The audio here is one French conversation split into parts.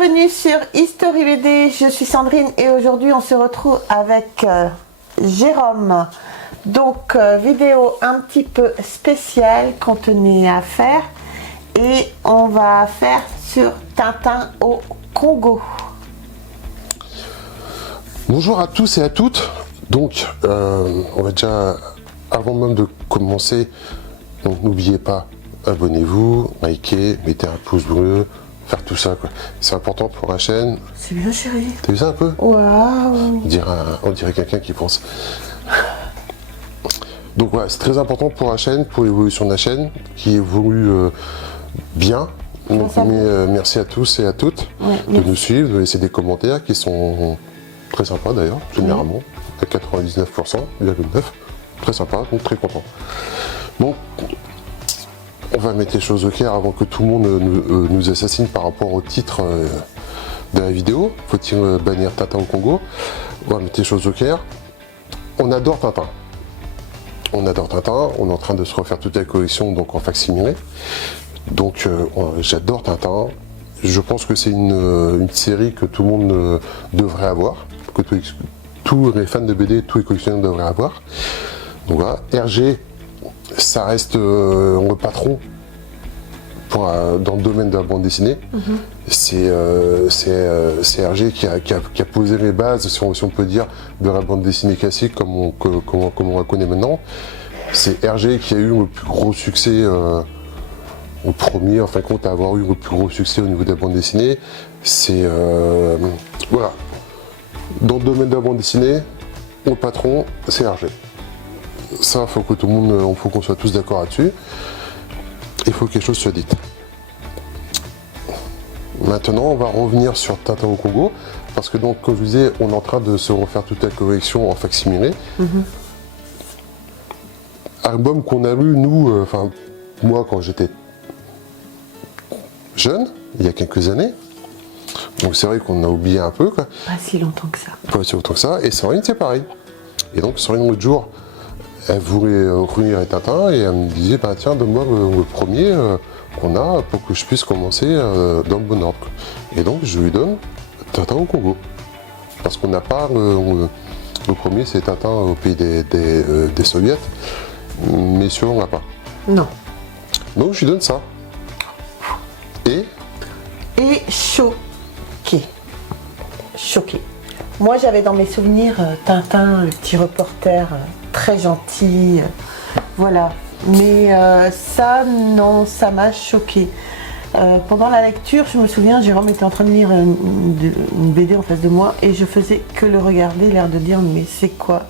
Bienvenue sur History BD, je suis Sandrine et aujourd'hui on se retrouve avec Jérôme. Donc vidéo un petit peu spéciale qu'on tenait à faire et on va faire sur Tintin au Congo. Bonjour à tous et à toutes. Donc on va déjà, avant même de commencer, donc n'oubliez pas, abonnez-vous, likez, mettez un pouce bleu, faire tout ça quoi. C'est important pour la chaîne. C'est bien chérie. T'as vu ça un peu? Waouh. On dirait quelqu'un qui pense. Donc voilà, c'est très important pour la chaîne, pour l'évolution de la chaîne, qui évolue bien. Donc merci à tous et à toutes de nous suivre, de laisser des commentaires qui sont très sympas d'ailleurs, généralement, à 99,9%, très sympa, donc très content. Donc, on va mettre les choses au clair avant que tout le monde nous assassine par rapport au titre de la vidéo. Faut-il bannir Tintin au Congo? On va mettre les choses au clair. On adore Tintin. On adore Tintin, on est en train de se refaire toute la collection donc en facsimilé. Donc j'adore Tintin. Je pense que c'est une série que tout le monde devrait avoir, que tous les fans de BD, tous les collectionneurs devraient avoir. Donc voilà, Hergé, ça reste le patron dans le domaine de la bande dessinée. C'est Hergé qui a posé les bases, si on peut dire, de la bande dessinée classique comme on la connaît maintenant. C'est Hergé qui a eu le plus gros succès, au premier, en fin de compte, à avoir eu le plus gros succès au niveau de la bande dessinée. C'est voilà. Dans le domaine de la bande dessinée, le patron, c'est Hergé. Ça, faut que tout le monde, faut qu'on soit tous d'accord là-dessus. Il faut que quelque chose soit dit. Maintenant, on va revenir sur Tintin au Congo, parce que donc, comme je vous disais, on est en train de se refaire toute la collection en facsimilé. Album qu'on a lu, nous, enfin, moi, quand j'étais jeune, il y a quelques années. Donc c'est vrai qu'on a oublié un peu, quoi. Pas si longtemps que ça. Pas si longtemps que ça. Et Sandrine, c'est pareil. Et donc, Sandrine, l'autre jour, elle voulait relire Tintin et elle me disait, bah tiens, donne-moi le premier qu'on a pour que je puisse commencer dans le bon ordre. Et donc, je lui donne Tintin au Congo. Parce qu'on n'a pas le premier, c'est Tintin au pays des soviets, mais celui-là, on n'a pas. Non. Donc, je lui donne ça. Et choqué. Choqué. Moi, j'avais dans mes souvenirs Tintin, le petit reporter très gentil, voilà. Mais ça, non, ça m'a choqué. Pendant la lecture, je me souviens, Jérôme était en train de lire une BD en face de moi et je faisais que le regarder, l'air de dire mais c'est quoi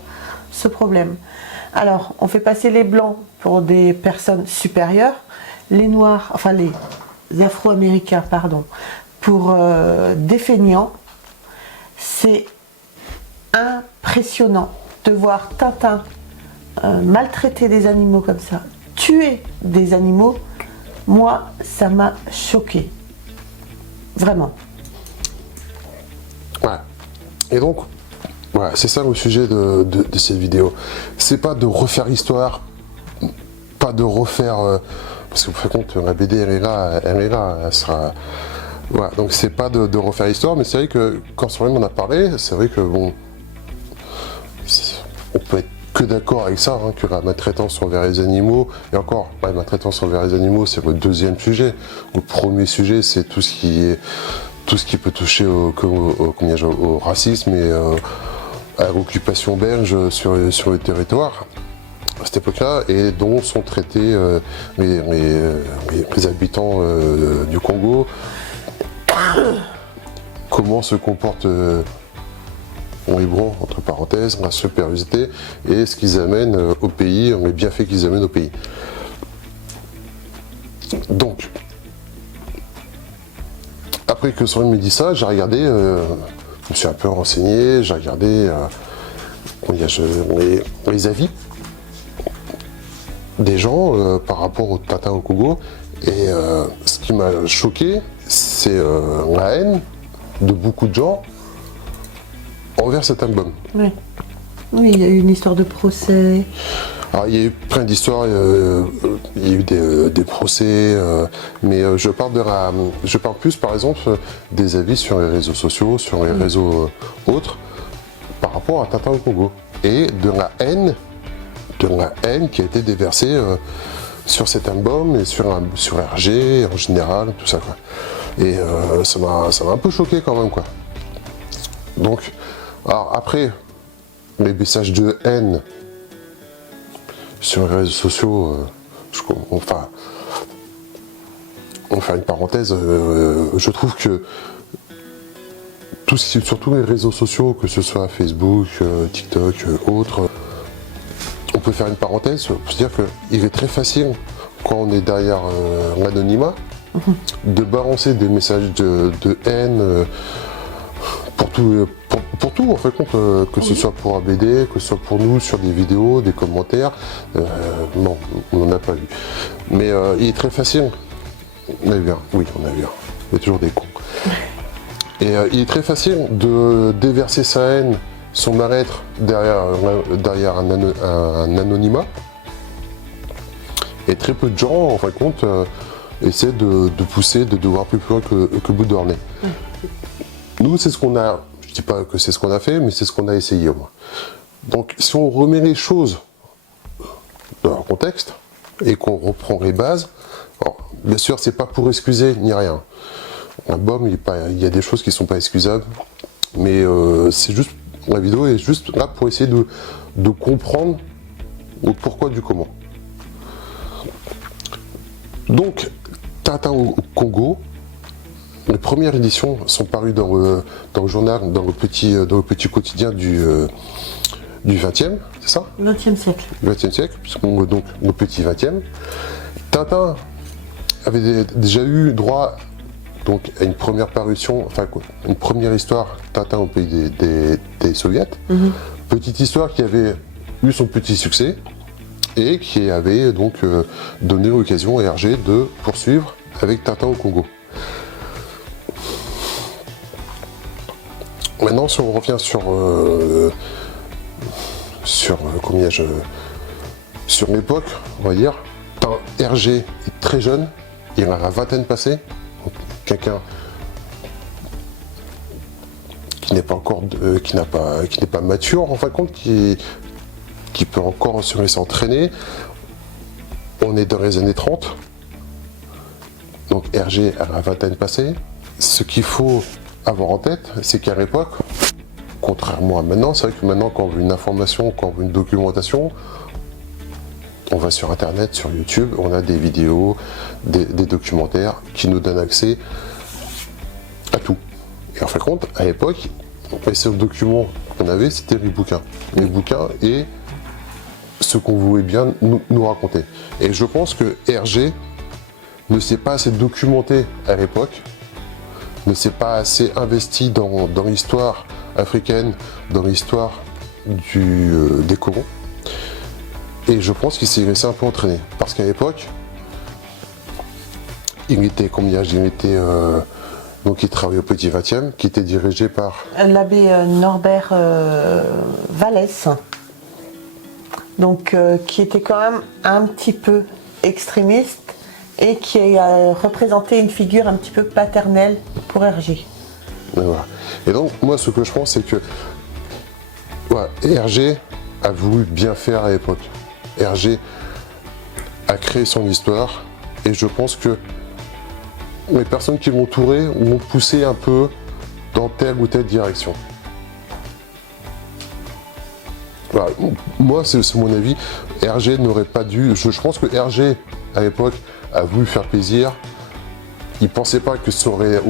ce problème? Alors, on fait passer les blancs pour des personnes supérieures, les noirs, enfin les afro-américains, pardon, pour des feignants. C'est impressionnant de voir Tintin maltraiter des animaux comme ça, tuer des animaux. Moi, ça m'a choqué. Vraiment. Voilà. Et donc, voilà, c'est ça le sujet de cette vidéo. C'est pas de refaire l'histoire, pas de refaire... parce que, par contre, la BD, elle sera... Voilà, donc c'est pas de refaire l'histoire, mais c'est vrai que quand Sandrine m'en a parlé, c'est vrai que bon... On peut être que d'accord avec ça, hein, que la maltraitance envers les animaux, et encore, la maltraitance envers les animaux, c'est le deuxième sujet. Le premier sujet, c'est tout ce qui peut toucher au racisme et à l'occupation belge sur le territoire à cette époque-là, et dont sont traités les habitants du Congo. Comment se comportent les blancs, entre parenthèses, la supériorité, et ce qu'ils amènent au pays, les bienfaits qu'ils amènent au pays. Donc, après que Sandrine me dit ça, j'ai regardé, je me suis un peu renseigné, j'ai regardé les avis des gens par rapport au Tintin au Congo, et ce qui m'a choqué, c'est la haine de beaucoup de gens envers cet album. Oui. Oui, il y a eu une histoire de procès. Alors, il y a eu plein d'histoires, il y a eu des procès, mais je parle plus par exemple des avis sur les réseaux sociaux, sur les réseaux autres, par rapport à Tintin au Congo, et de la haine qui a été déversée sur cet album et sur RG en général, tout ça quoi. Et ça m'a un peu choqué quand même quoi. Donc, alors après, les messages de haine sur les réseaux sociaux, on va faire une parenthèse, je trouve que sur tous les réseaux sociaux, que ce soit Facebook, TikTok, autres, on peut faire une parenthèse pour se dire qu'il est très facile, quand on est derrière l'anonymat, de balancer des messages de haine pour tout en fait, que ce soit pour ABD, que ce soit pour nous sur des vidéos, des commentaires. Non, on n'en a pas vu. Mais il est très facile. On a vu un, oui, on a vu un. Il y a toujours des cons. Et il est très facile de déverser sa haine, son mal-être derrière un anonymat. Et très peu de gens, en fin de compte, essaient de pousser, de voir plus loin que bout de leur nez. Nous, c'est ce qu'on a, je dis pas que c'est ce qu'on a fait, mais c'est ce qu'on a essayé au moins. Donc, si on remet les choses dans leur contexte et qu'on reprend les bases, alors, bien sûr, c'est pas pour excuser ni rien. L'album, il y a des choses qui sont pas excusables, mais c'est juste, la vidéo est juste là pour essayer de comprendre le pourquoi du comment. Donc, Tintin au Congo. Les premières éditions sont parues dans le journal, dans le petit quotidien du 20e, c'est ça? 20e siècle. 20e siècle, donc le petit 20e. Tintin avait déjà eu droit donc, à une première parution, enfin une première histoire, Tintin au pays des soviets. Petite histoire qui avait eu son petit succès et qui avait donc donné l'occasion à Hergé de poursuivre avec Tintin au Congo. Maintenant, si on revient sur l'époque, on va dire, Hergé est très jeune, il a la vingtaine passée, quelqu'un qui n'est pas encore, qui n'est pas mature en fin de compte, qui peut encore se laisser entraîner. On est dans les années 30, donc Hergé a la vingtaine passée. Ce qu'il faut avoir en tête, c'est qu'à l'époque, contrairement à maintenant, c'est vrai que maintenant quand on veut une information, quand on veut une documentation, on va sur internet, sur YouTube, on a des vidéos, des documentaires qui nous donnent accès à tout. Et en fin de compte, à l'époque, les seuls documents qu'on avait, c'était les bouquins. Les bouquins et ce qu'on voulait bien nous raconter. Et je pense que Hergé ne s'est pas assez documenté à l'époque, ne s'est pas assez investi dans l'histoire africaine, dans l'histoire des colons. Et je pense qu'il s'est laissé un peu entraîner. Parce qu'à l'époque, il travaillait au Petit 20e, qui était dirigé par l'abbé Norbert Vallès, donc qui était quand même un petit peu extrémiste et qui a représenté une figure un petit peu paternelle pour Hergé. Voilà. Et donc, moi, ce que je pense, c'est que Hergé a voulu bien faire à l'époque. Hergé a créé son histoire et je pense que les personnes qui l'ont entouré l'ont poussé un peu dans telle ou telle direction. Voilà. Moi, c'est mon avis. Hergé n'aurait pas dû. Je pense que Hergé, à l'époque, a voulu faire plaisir. Il ne pensait pas que ça aurait.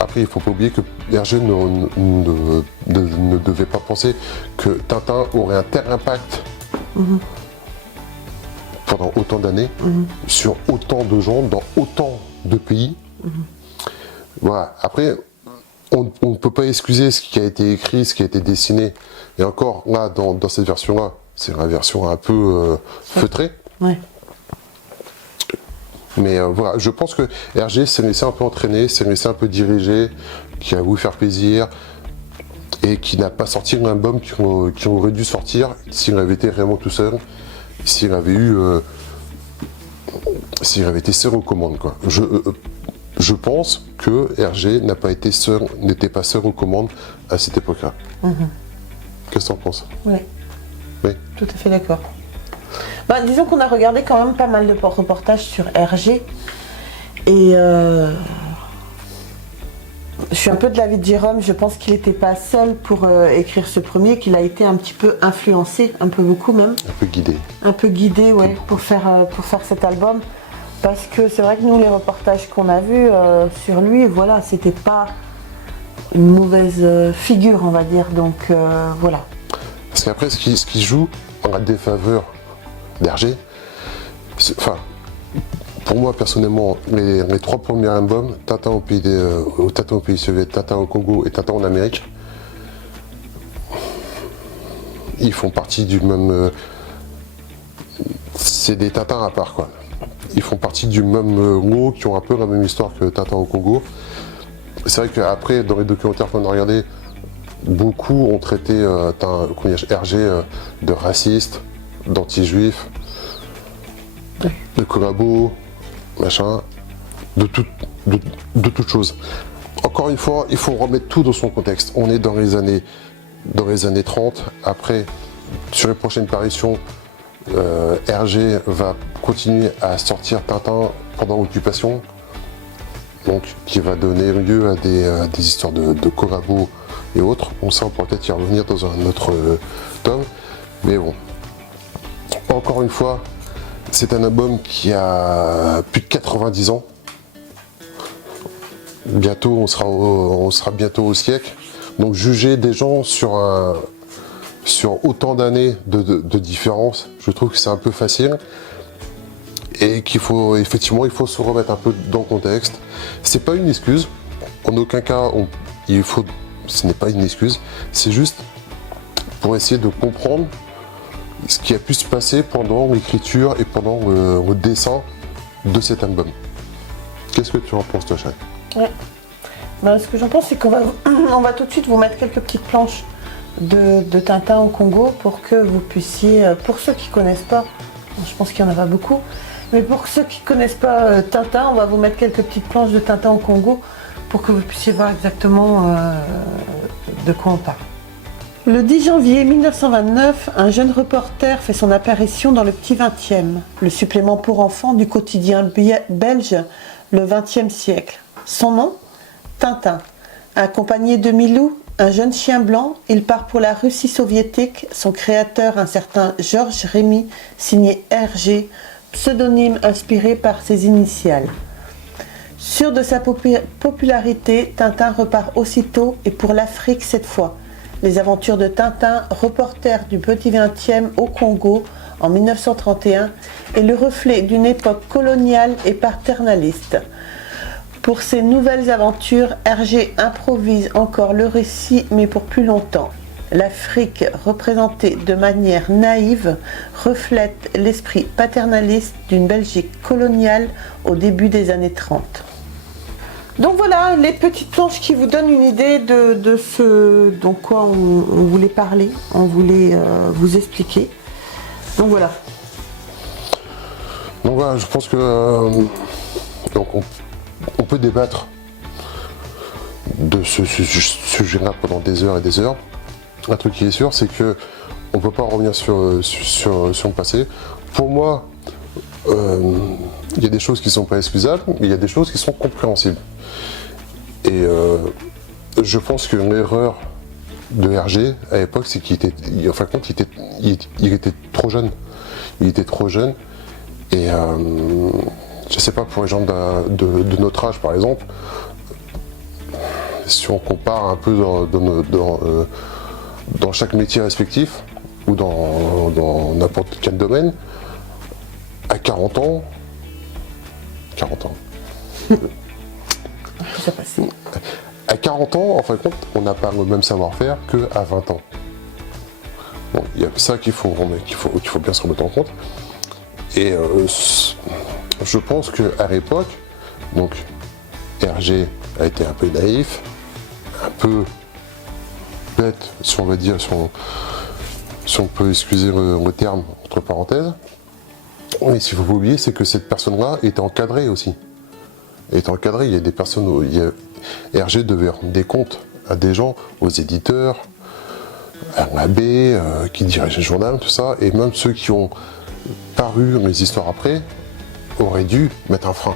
Après, il ne faut pas oublier que Hergé ne devait pas penser que Tintin aurait un tel impact pendant autant d'années, sur autant de gens, dans autant de pays. Voilà. Après, on ne peut pas excuser ce qui a été écrit, ce qui a été dessiné. Et encore, là, dans cette version-là, c'est la version un peu feutrée. Ouais. Mais voilà, je pense que Hergé s'est laissé un peu entraîner, s'est laissé un peu diriger, qui a voulu faire plaisir, et qui n'a pas sorti l'album qu'il aurait dû sortir s'il avait été vraiment tout seul. s'il avait été seul aux commandes, quoi. Je pense que Hergé n'était pas seul aux commandes à cette époque-là. Qu'est-ce que tu en penses? Oui. Oui. Tout à fait d'accord. Bah, disons qu'on a regardé quand même pas mal de reportages sur Hergé. Et je suis un peu de l'avis de Jérôme, je pense qu'il n'était pas seul pour écrire ce premier, qu'il a été un petit peu influencé, un peu beaucoup même. Un peu guidé. Un peu guidé, ouais, pour faire cet album. Parce que c'est vrai que nous, les reportages qu'on a vus sur lui, voilà, c'était pas une mauvaise figure, on va dire. Donc voilà. Parce qu'après, ce qui joue en la défaveur d'Hergé, enfin, pour moi personnellement, les 3 premiers albums, Tintin au pays soviétique, Tintin au Congo et Tintin en Amérique, ils font partie du même. C'est des Tintins à part, quoi. Ils font partie du même lot, qui ont un peu la même histoire que Tintin au Congo. C'est vrai qu'après, dans les documentaires qu'on a regardés, beaucoup ont traité Hergé de raciste, d'anti-juif, de collabo, machin, de toute chose. Encore une fois, il faut remettre tout dans son contexte. On est dans les années 30. Après, sur les prochaines parutions, Hergé va continuer à sortir Tintin pendant l'occupation, donc qui va donner lieu à des histoires de collabo et autres. On sait, on pourra peut-être y revenir dans un autre tome, mais bon. Encore une fois, c'est un album qui a plus de 90 ans. Bientôt, on sera bientôt au siècle. Donc juger des gens sur autant d'années de différence, je trouve que c'est un peu facile. Et qu'il faut, effectivement, il faut se remettre un peu dans le contexte. C'est pas une excuse. En aucun cas, ce n'est pas une excuse. C'est juste pour essayer de comprendre ce qui a pu se passer pendant l'écriture et pendant le dessin de cet album. Qu'est-ce que tu en penses, toi, Chai? Ouais. Ben, ce que j'en pense, c'est qu'on va, on va tout de suite vous mettre quelques petites planches de Tintin au Congo pour que vous puissiez, pour ceux qui ne connaissent pas, je pense qu'il n'y en a pas beaucoup, mais pour ceux qui ne connaissent pas Tintin, on va vous mettre quelques petites planches de Tintin au Congo pour que vous puissiez voir exactement de quoi on parle. Le 10 janvier 1929, un jeune reporter fait son apparition dans le Petit 20e, le supplément pour enfants du quotidien belge Le 20e siècle. Son nom, Tintin. Accompagné de Milou, un jeune chien blanc, il part pour la Russie soviétique. Son créateur, un certain Georges Rémy, signé Hergé, pseudonyme inspiré par ses initiales. Sûr de sa popularité, Tintin repart aussitôt et pour l'Afrique cette fois. Les aventures de Tintin, reporter du Petit 20e au Congo en 1931, est le reflet d'une époque coloniale et paternaliste. Pour ces nouvelles aventures, Hergé improvise encore le récit, mais pour plus longtemps. L'Afrique, représentée de manière naïve, reflète l'esprit paternaliste d'une Belgique coloniale au début des années 30. Donc voilà, les petites planches qui vous donnent une idée de ce dont quoi on voulait parler, on voulait vous expliquer. Donc voilà. Donc voilà, je pense que donc on peut débattre de ce sujet-là pendant des heures et des heures. Un truc qui est sûr, c'est que on ne peut pas revenir sur le passé. Pour moi, il y a des choses qui ne sont pas excusables, mais il y a des choses qui sont compréhensibles. Et je pense que l'erreur de Hergé à l'époque, c'est qu'il était, en fin de compte, il était trop jeune. Il était trop jeune. Et je sais pas, pour les gens de notre âge, par exemple, si on compare un peu dans chaque métier respectif, ou dans n'importe quel domaine, à 40 ans, à 40 ans, en fin de compte, on n'a pas le même savoir-faire qu'à 20 ans. Bon, il y a ça qu'il faut bien se remettre en compte. Et je pense qu'à l'époque, donc Hergé a été un peu naïf, un peu bête, si on va dire, si on peut excuser le terme entre parenthèses. Mais ce qu'il ne faut pas oublier, c'est que cette personne-là est encadrée aussi. Est encadrée, il y a des personnes, RG devait rendre des comptes à des gens, aux éditeurs, à l'abbé, qui dirige le journal, tout ça, et même ceux qui ont paru les histoires après, auraient dû mettre un frein.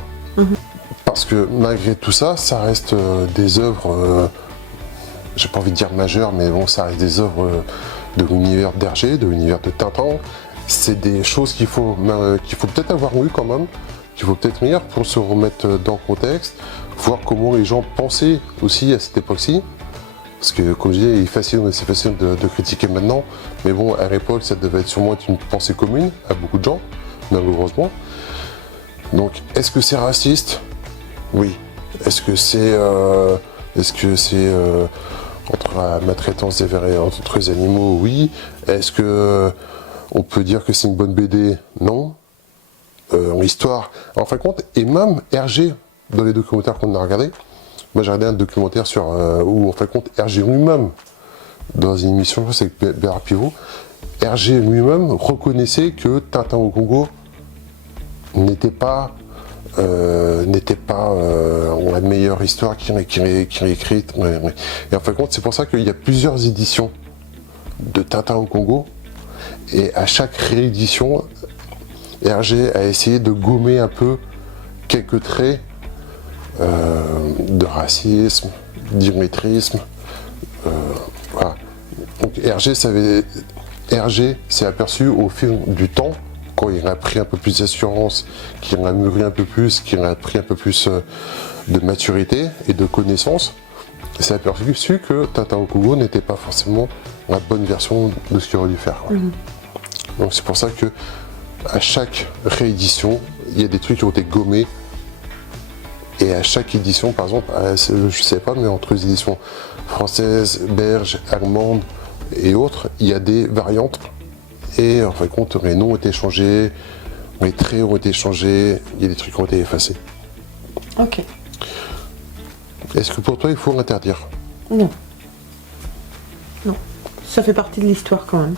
Parce que malgré tout ça, ça reste des œuvres, j'ai pas envie de dire majeures, mais bon, ça reste des œuvres de l'univers d'Hergé, de l'univers de Tintin. C'est des choses qu'il faut peut-être avoir lu quand même, qu'il faut peut-être lire pour se remettre dans le contexte, voir comment les gens pensaient aussi à cette époque-ci. Parce que, comme je disais, c'est facile de critiquer maintenant, mais bon, à l'époque, ça devait être sûrement une pensée commune à beaucoup de gens, malheureusement. Donc, est-ce que c'est raciste? Oui. Est-ce que c'est entre la maltraitance entre les animaux? Oui. Est-ce que on peut dire que c'est une bonne BD? Non. L'histoire, en fin de compte, et même Hergé, dans les documentaires qu'on a regardés, moi j'ai regardé un documentaire où en fin de compte Hergé lui-même, dans une émission, je sais que c'est Bernard Pivot, Hergé lui-même reconnaissait que Tintin au Congo n'était pas la meilleure histoire qu'il ait écrite. Et en fin de compte, c'est pour ça qu'il y a plusieurs éditions de Tintin au Congo, et à chaque réédition, Hergé a essayé de gommer un peu quelques traits de racisme, d'illettrisme. Voilà. Donc Hergé s'est aperçu au fil du temps, quand il a pris un peu plus d'assurance, qu'il a mûri un peu plus, qu'il a pris un peu plus de maturité et de connaissances, il s'est aperçu que Tintin au Congo n'était pas forcément la bonne version de ce qu'il aurait dû faire. Donc c'est pour ça que à chaque réédition, il y a des trucs qui ont été gommés. Et à chaque édition, par exemple, je ne sais pas, mais entre les éditions françaises, belges, allemandes et autres, il y a des variantes. Et en fin de compte, les noms ont été changés, les traits ont été changés, il y a des trucs qui ont été effacés. Ok. Est-ce que pour toi, il faut l'interdire? Non. Non. Ça fait partie de l'histoire quand même.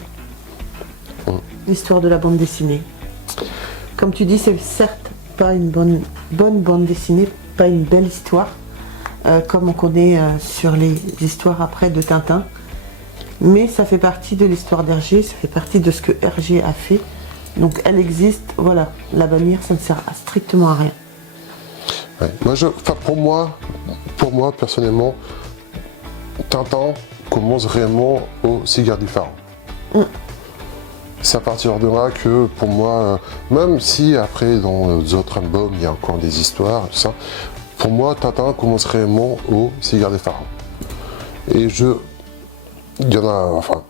L'histoire de la bande dessinée. Comme tu dis, c'est certes pas une bonne bande dessinée, pas une belle histoire, comme on connaît sur les histoires après de Tintin. Mais ça fait partie de l'histoire d'Hergé, ça fait partie de ce que Hergé a fait. Donc elle existe, voilà. La bannir, ça ne sert strictement à rien. Ouais. Pour moi, personnellement, Tintin commence réellement au Cigare du Pharaon. C'est à partir de là que, pour moi, même si après dans d'autres albums il y a encore des histoires, tout ça, pour moi Tintin commence réellement au Cigare des Pharaons. Et il y en a, enfin,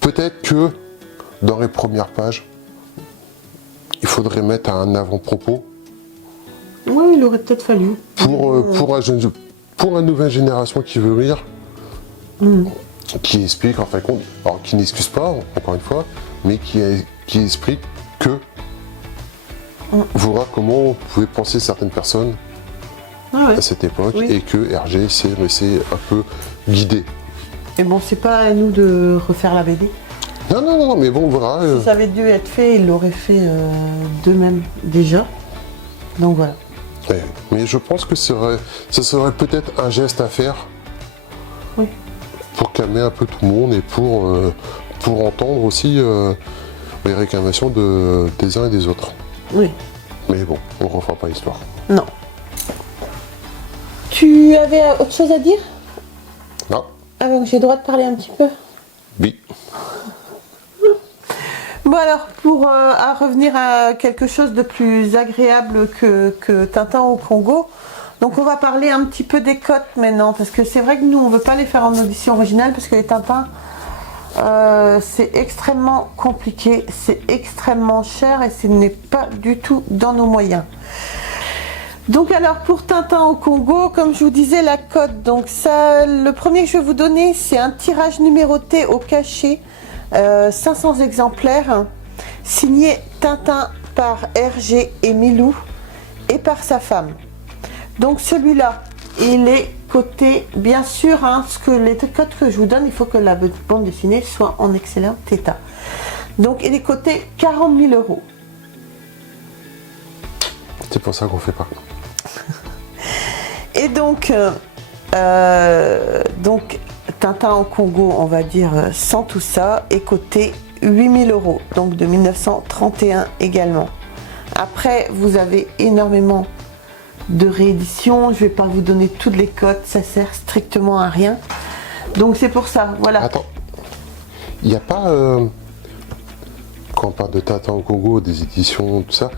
peut-être que dans les premières pages, il faudrait mettre un avant-propos. Oui, il aurait peut-être fallu. Pour la nouvelle génération qui veut lire. Qui explique en fin de compte, alors qui n'excuse pas, encore une fois, mais qui explique que voilà comment on pouvait penser certaines personnes à cette époque, et que Hergé s'est laissé un peu guider. Et bon, c'est pas à nous de refaire la BD. Non, mais bon, voilà. Si ça avait dû être fait, ils l'auraient fait d'eux-mêmes déjà. Donc voilà. Ouais, mais je pense que ce serait peut-être un geste à faire. Oui. Pour calmer un peu tout le monde et pour entendre aussi les réclamations des uns et des autres. Oui. Mais bon, on ne refera pas l'histoire. Non. Tu avais autre chose à dire? Non. Ah donc j'ai le droit de parler un petit peu? Oui. Bon alors, pour à revenir à quelque chose de plus agréable que Tintin au Congo, donc on va parler un petit peu des cotes maintenant, parce que c'est vrai que nous on ne veut pas les faire en audition originale, parce que les Tintins, c'est extrêmement compliqué, c'est extrêmement cher et ce n'est pas du tout dans nos moyens. Donc alors pour Tintin au Congo, comme je vous disais, la cote, donc ça, le premier que je vais vous donner, c'est un tirage numéroté au cachet, 500 exemplaires, signé Tintin par Hergé et Milou et par sa femme. Donc celui-là, il est coté, bien sûr, hein, les cotes que je vous donne, il faut que la bande dessinée soit en excellent état. Donc il est coté 40 000 €. C'est pour ça qu'on fait pas. Et donc Tintin au Congo, on va dire sans tout ça, est coté 8 000 €, donc de 1931 également. Après, vous avez énormément de rééditions. Je vais pas vous donner toutes les cotes, ça sert strictement à rien. Donc c'est pour ça, voilà. Attends, il n'y a pas, quand on parle de Tintin au Congo, des éditions, tout ça,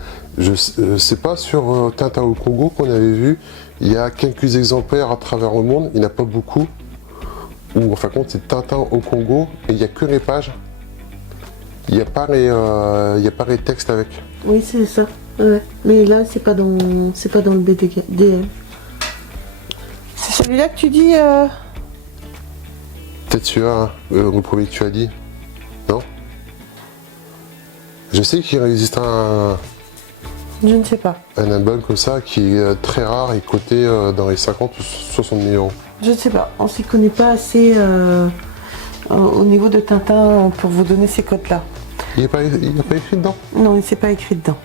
c'est pas sur Tintin au Congo qu'on avait vu, il y a quelques exemplaires à travers le monde, il n'y en a pas beaucoup, où en fin de compte c'est Tintin au Congo, et il n'y a que les pages, il n'y a pas les textes avec. Oui, c'est ça. Ouais. Mais là, c'est pas dans le BDM. C'est celui-là que tu dis Peut-être celui-là, le premier que tu as dit. Non? Je sais qu'il existe Je ne sais pas. un album comme ça qui est très rare et coté dans les 50 ou 60 000 €. Je ne sais pas. On s'y connaît pas assez au niveau de Tintin pour vous donner ces cotes-là. Il n'est pas écrit dedans? Non, il ne s'est pas écrit dedans.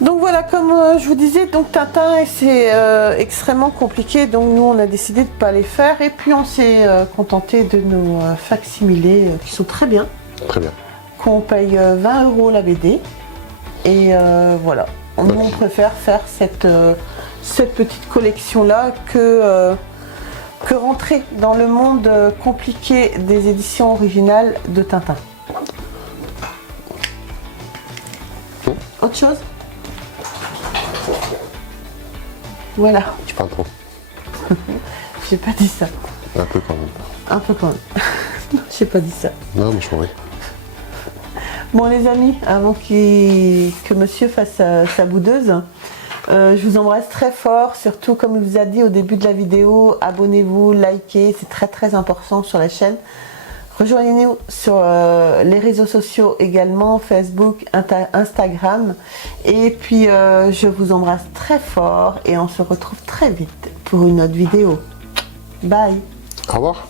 Donc voilà, comme je vous disais, donc Tintin c'est extrêmement compliqué, donc nous on a décidé de ne pas les faire et puis on s'est contenté de nos facsimilés qui sont très bien. Très bien. Qu'on paye 20 € la BD et voilà. Nous on préfère faire cette petite collection là que rentrer dans le monde compliqué des éditions originales de Tintin. Autre chose? Voilà. Tu parles trop. J'ai pas dit ça. Un peu quand même. Un peu quand même. J'ai pas dit ça. Non, mais je m'en vais. Bon les amis, avant que monsieur fasse sa boudeuse, je vous embrasse très fort. Surtout comme il vous a dit au début de la vidéo, abonnez-vous, likez, c'est très très important sur la chaîne. Rejoignez-nous sur les réseaux sociaux également, Facebook, Instagram. Et puis je vous embrasse très fort et on se retrouve très vite pour une autre vidéo. Bye. Au revoir.